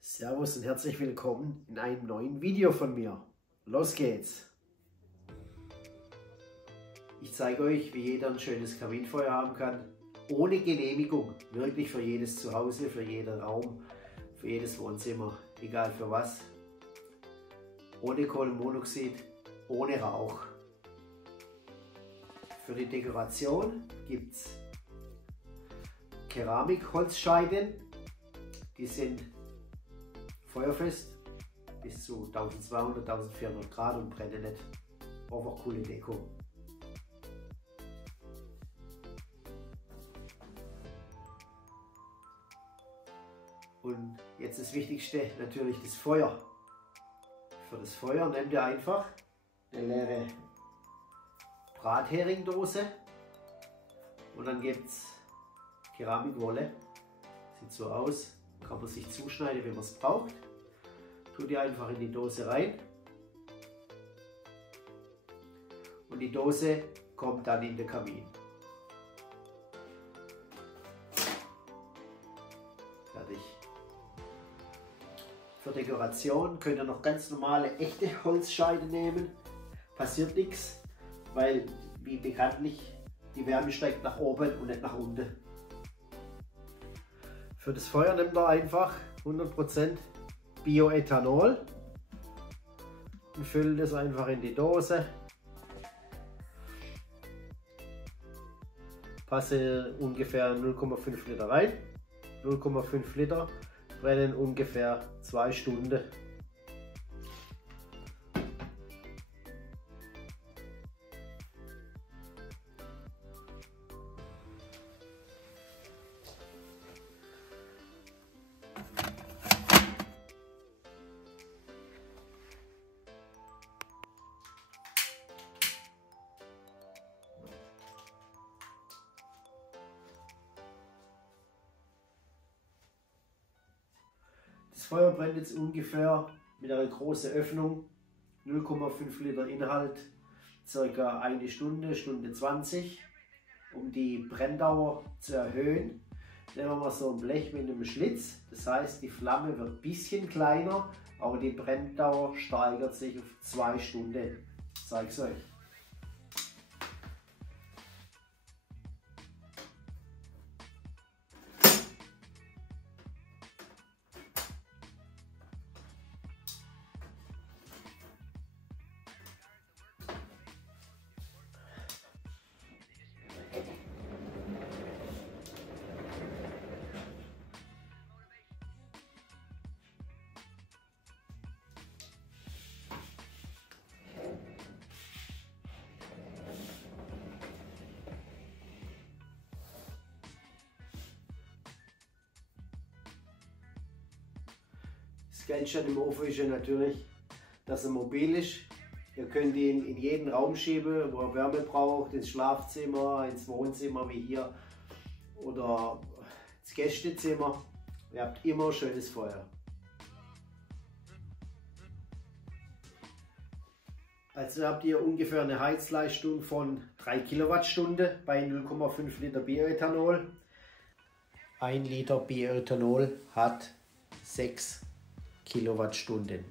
Servus und herzlich willkommen in einem neuen Video von mir. Los geht's! Ich zeige euch, wie jeder ein schönes Kaminfeuer haben kann, ohne Genehmigung, wirklich für jedes Zuhause, für jeden Raum, für jedes Wohnzimmer, egal für was. Ohne Kohlenmonoxid, ohne Rauch. Für die Dekoration gibt es Keramik-Holzscheiden, die sind feuerfest bis zu 1200, 1400 Grad und brennen nicht. Einfach coole Deko. Und jetzt das Wichtigste, natürlich das Feuer. Für das Feuer nehmt ihr einfach eine leere Bratheringdose und dann gibt es Keramikwolle. Sieht so aus, kann man sich zuschneiden, wenn man es braucht. Tut ihr einfach in die Dose rein und die Dose kommt dann in den Kamin. Fertig. Für Dekoration könnt ihr noch ganz normale echte Holzscheiden nehmen. Passiert nichts, weil wie bekanntlich die Wärme steigt nach oben und nicht nach unten. Für das Feuer nehmt ihr einfach 100% Bioethanol und füllt es einfach in die Dose. Passe ungefähr 0,5 Liter rein. 0,5 Liter brennen ungefähr 2 Stunden. Das Feuer brennt jetzt ungefähr mit einer großen Öffnung, 0,5 Liter Inhalt, ca. 1 Stunde, Stunde 20. Um die Brenndauer zu erhöhen, nehmen wir so ein Blech mit einem Schlitz. Das heißt, die Flamme wird ein bisschen kleiner, aber die Brenndauer steigert sich auf 2 Stunden. Ich zeige es euch. Das Geilste im Ofen ist ja natürlich, dass er mobil ist. Ihr könnt ihn in jeden Raum schieben, wo er Wärme braucht, ins Schlafzimmer, ins Wohnzimmer wie hier oder ins Gästezimmer. Ihr habt immer schönes Feuer. Also habt ihr ungefähr eine Heizleistung von 3 Kilowattstunden bei 0,5 Liter Bioethanol. 1 Liter Bioethanol hat 6 Kilowattstunden.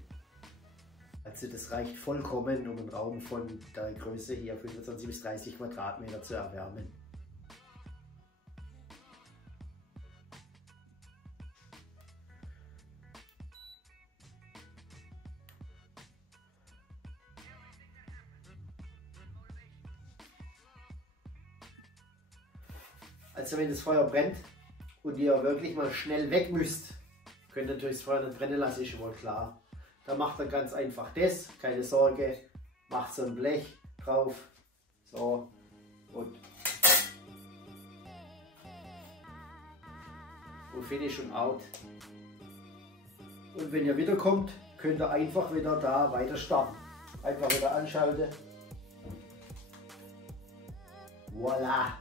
Also das reicht vollkommen, um einen Raum von der Größe hier 25 bis 30 Quadratmeter zu erwärmen. Also wenn das Feuer brennt und ihr wirklich mal schnell weg müsst, könnt ihr natürlich das Feuer nicht brennen lassen, ist schon wohl klar. Da macht er ganz einfach das, keine Sorge, macht so ein Blech drauf, so und finish und out. Und wenn ihr wiederkommt, könnt ihr einfach wieder da weiter starten. Einfach wieder anschalten. Voila!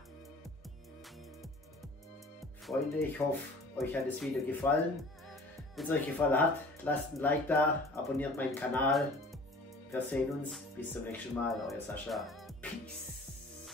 Freunde, ich hoffe, euch hat das Video gefallen. Wenn es euch gefallen hat, lasst ein Like da, abonniert meinen Kanal. Wir sehen uns. Bis zum nächsten Mal. Euer Sascha. Peace.